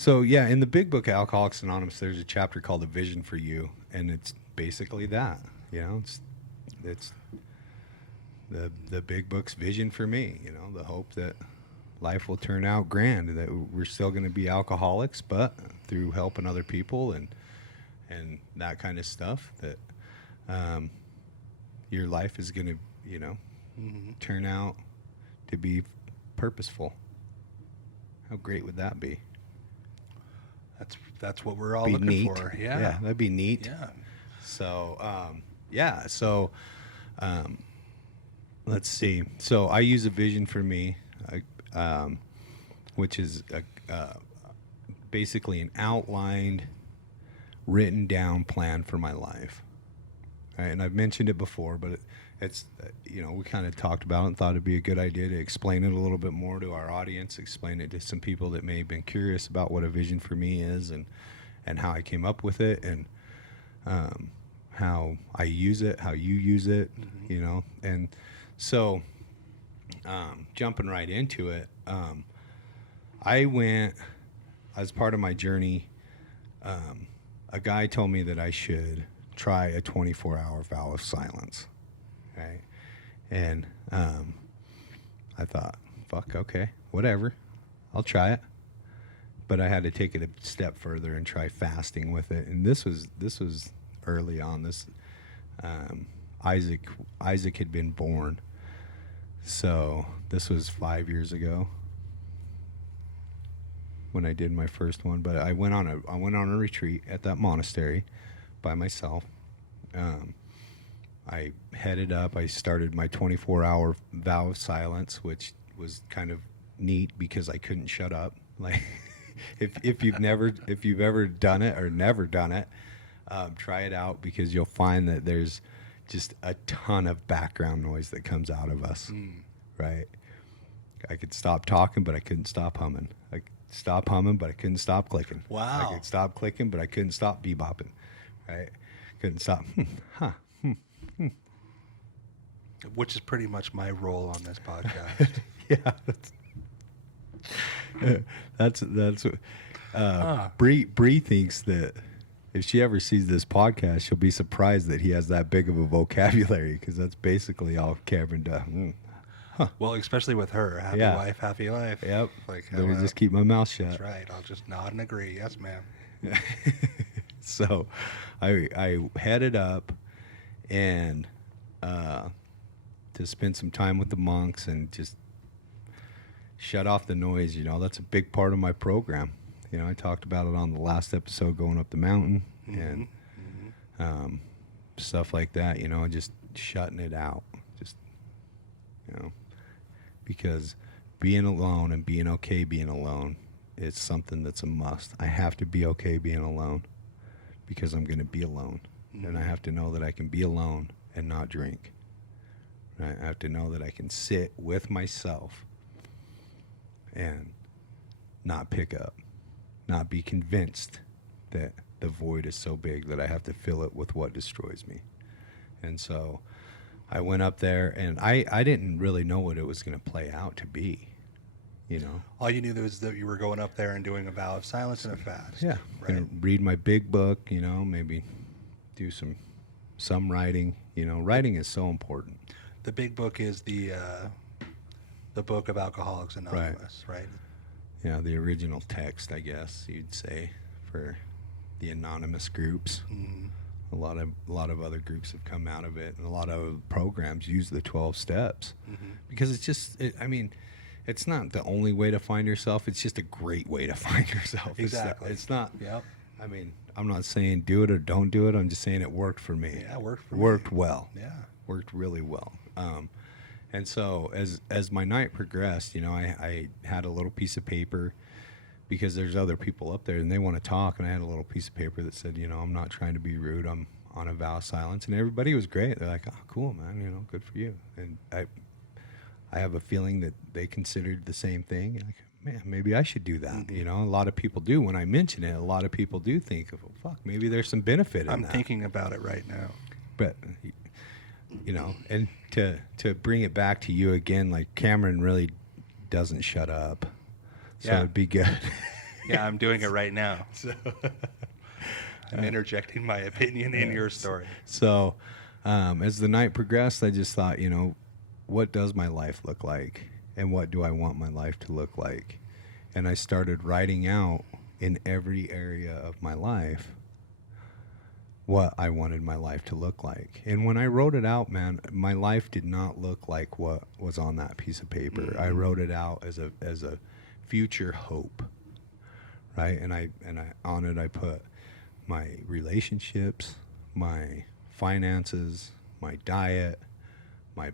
So yeah, in the big book Alcoholics Anonymous, there's a chapter called "A Vision for You," and it's basically that. You know, it's the big book's vision for me. You know, the hope that life will turn out grand, that we're still going to be alcoholics, but through helping other people and that kind of stuff, that your life is going to, you know, turn out to be purposeful. How great would that be? That's what we're all Be looking neat. for. Yeah. Yeah, that'd be neat. Yeah. So, let's see. So I use a vision for me, which is basically an outlined, written down plan for my life. Right? And I've mentioned it before, but it's, you know, we kind of talked about it and thought it'd be a good idea to explain it a little bit more to our audience, explain it to some people that may have been curious about what a vision for me is and how I came up with it and how I use it, how you use it, you know. And so jumping right into it, I went, as part of my journey, a guy told me that I should try a 24-hour vow of silence, right? And I thought, fuck, okay, whatever, I'll try it. But I had to take it a step further and try fasting with it. And this was early on. This Isaac had been born, so this was 5 years ago when I did my first one. But I went on a retreat at that monastery by myself. I headed up. I started my 24-hour vow of silence, which was kind of neat because I couldn't shut up. Like, if you've ever done it or never done it, try it out, because you'll find that there's just a ton of background noise that comes out of us, right? I could stop talking, but I couldn't stop humming. I could stop humming, but I couldn't stop clicking. Wow. I could stop clicking, but I couldn't stop bebopping, right? Couldn't stop. Which is pretty much my role on this podcast. Yeah, that's Bree thinks that if she ever sees this podcast, she'll be surprised that he has that big of a vocabulary, because that's basically all Cameron does. Well, especially with her, happy wife, happy life. Yep. Like, let me just keep my mouth shut. That's right. I'll just nod and agree. Yes, ma'am. So, I headed up and to spend some time with the monks and just shut off the noise. You know, that's a big part of my program. You know, I talked about it on the last episode, going up the mountain and stuff like that, you know, just shutting it out. Just, you know, because being alone and being okay being alone is something that's a must. I have to be okay being alone because I'm going to be alone. And I have to know that I can be alone and not drink. Right? I have to know that I can sit with myself and not pick up. Not be convinced that the void is so big that I have to fill it with what destroys me. And so I went up there, and I didn't really know what it was going to play out to be, you know. All you knew was that you were going up there and doing a vow of silence and a fast. Yeah. Right. Gonna read my big book, you know, maybe do some writing. You know, writing is so important. The big book is the book of Alcoholics Anonymous, right? Yeah, the original text, I guess you'd say, for the anonymous groups. A lot of other groups have come out of it, and a lot of programs use the 12 steps because it's just, I mean, it's not the only way to find yourself. It's just a great way to find yourself. Exactly. It's not. Yep. I mean, I'm not saying do it or don't do it. I'm just saying it worked for me. Yeah, it worked for me. Worked well. Yeah. Worked really well. And so as my night progressed, you know, I had a little piece of paper, because there's other people up there and they want to talk, and I had a little piece of paper that said, you know, I'm not trying to be rude. I'm on a vow of silence. And everybody was great. They're like, oh, cool, man, you know, good for you. And I have a feeling that they considered the same thing. Like, man, maybe I should do that. You know, a lot of people do. When I mention it, a lot of people do think, oh, fuck, maybe there's some benefit in that. I'm thinking about it right now. But, you know, and to bring it back to you again, like, Cameron really doesn't shut up. So it'd be good. Yeah, I'm doing it right now. So, I'm interjecting my opinion in your story. so as the night progressed, I just thought, what does my life look like? And what do I want my life to look like? And I started writing out in every area of my life what I wanted my life to look like. And when I wrote it out, man, my life did not look like what was on that piece of paper. Mm-hmm. I wrote it out as a future hope, right? And I on it I put my relationships, my finances, my diet, my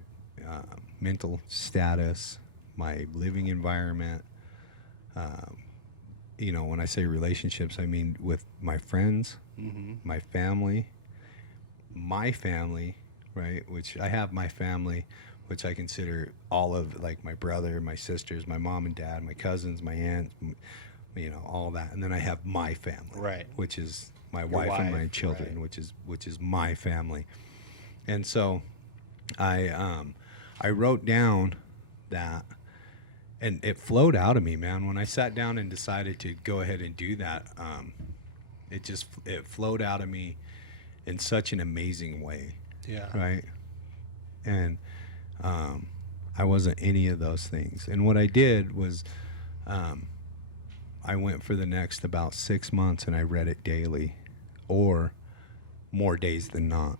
mental status, my living environment. When I say relationships, I mean with my friends, Mm-hmm. my family, right? Which I have my family, which I consider all of, like, my brother, my sisters, my mom and dad, my cousins, my aunt, all that. And then I have my family, Right. which is my wife and my children, right. which is my family. And so I wrote down that, and it flowed out of me, man. When I sat down and decided to go ahead and do that, it flowed out of me in such an amazing way. Yeah. Right. And I wasn't any of those things. And what I did was I went for the next about 6 months and I read it daily, or more days than not.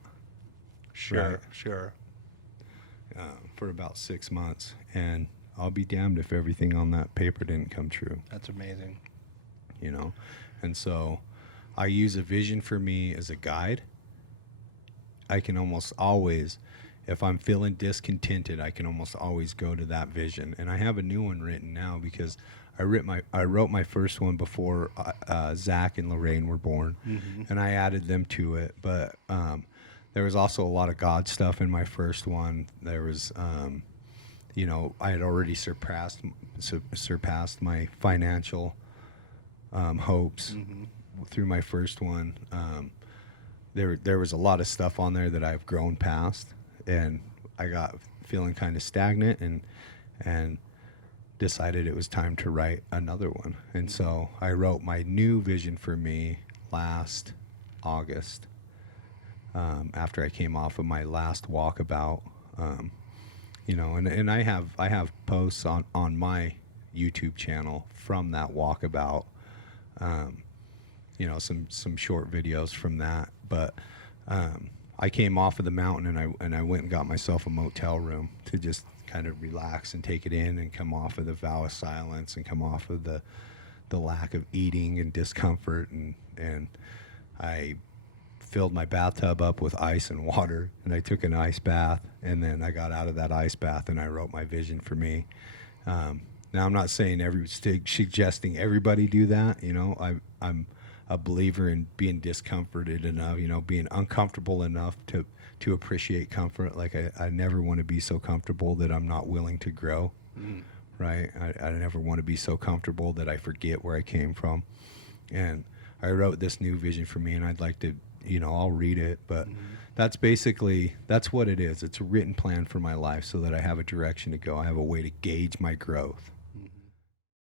Sure. Right. Sure. For about 6 months. And I'll be damned if everything on that paper didn't come true. That's amazing. And so I use a vision for me as a guide. I can almost always, if I'm feeling discontented, I can almost always go to that vision. And I have a new one written now because I wrote my first one before Zach and Lorraine were born, Mm-hmm. and I added them to it. But there was also a lot of God stuff in my first one. There was, I had already surpassed my financial hopes. Mm-hmm. Through my first one. There was a lot of stuff on there that I've grown past, and I got feeling kind of stagnant and decided it was time to write another one. And so I wrote my new vision for me last August, after I came off of my last walkabout. And I have posts on my YouTube channel from that walkabout. Some short videos from that. But I came off of the mountain and I went and got myself a motel room to just kind of relax and take it in and come off of the vow of silence and come off of the lack of eating and discomfort. And I filled my bathtub up with ice and water, and I took an ice bath, and then I got out of that ice bath and I wrote my vision for me. Now, I'm not saying suggesting everybody do that. I'm a believer in being discomforted enough, being uncomfortable enough to appreciate comfort. Like I never want to be so comfortable that I'm not willing to grow, right? I never want to be so comfortable that I forget where I came from. And I wrote this new vision for me, and I'd like to, I'll read it, but that's what it is. It's a written plan for my life so that I have a direction to go. I have a way to gauge my growth.